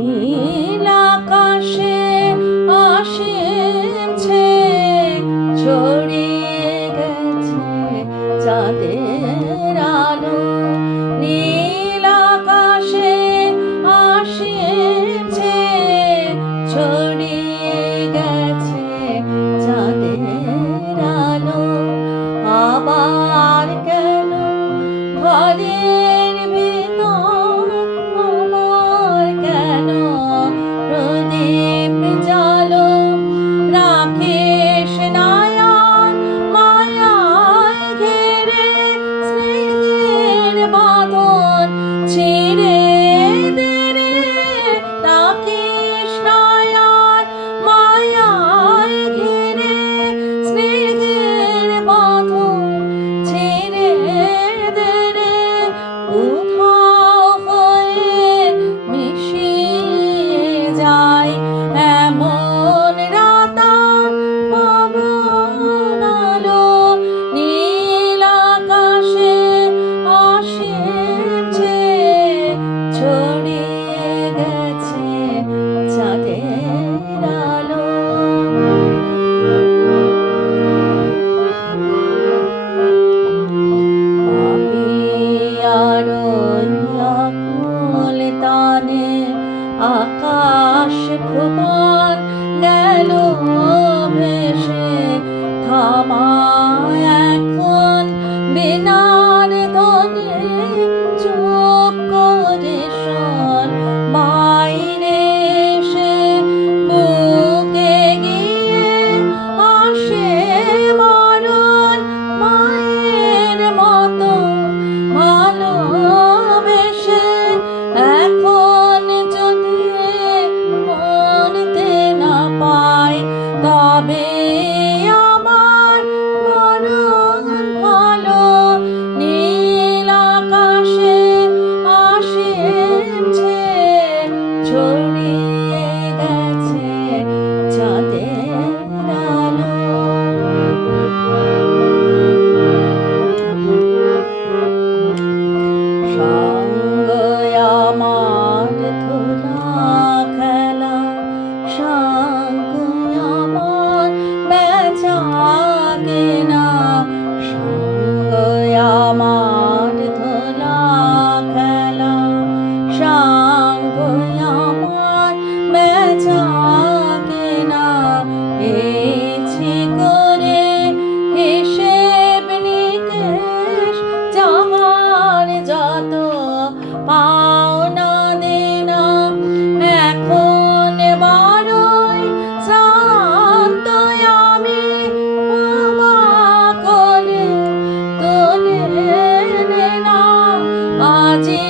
নীল আকাশে আসছে, ছড়িয়ে গেছে চাঁদের আলো। নীল আকাশে আসছে, ছড়িয়ে গেছে চাঁদের আলো। আবার কেন ঘরের ভিতর, আবার কেন প্রদীপ জ্বালো? রাখিস নয়ন মায়ায় ঘিরে, স্নেহের বাঁধন ছিঁড়ে দে রে। রাখিস নয়ন মায়ায় ঘিরে, স্নেহের বাঁধন ছিঁড়ে দে রে। উধাও হয়ে মিশিয়ে যায় এমন রাতার পবন আলো। নীল আকাশে আসছে, ছড়িয়ে গেছে চাঁদের আলো। আকুল তানে আকাশ ভুবন গেল ভেসে, থামায় এখন বিনার ধ্বনি। চুপ করে শোন, বাইরে এসে বুকে গিয়ে আসে মরণ। মায়ের মতো ভালোবেসে এখন যদি মরতে না পাই, তবে আমার মরণ ভালো। নীল আকাশে আসছে, ছড়িয়ে গেছে চাঁদের আলো। সঙ্গ আমার ধুলা খেলা, সঙ্গ আমার বেচা কেনা। সঙ্গ আমার ধুলা খেলা, সঙ্গ আমার বেচা কেনা। এছি করে হিসেব নিকেশ, যাহার যত পাওনা দেনা। এখন বড়ই শ্রান্ত আমি, ক্ষমা করে তোলে নে না। আজি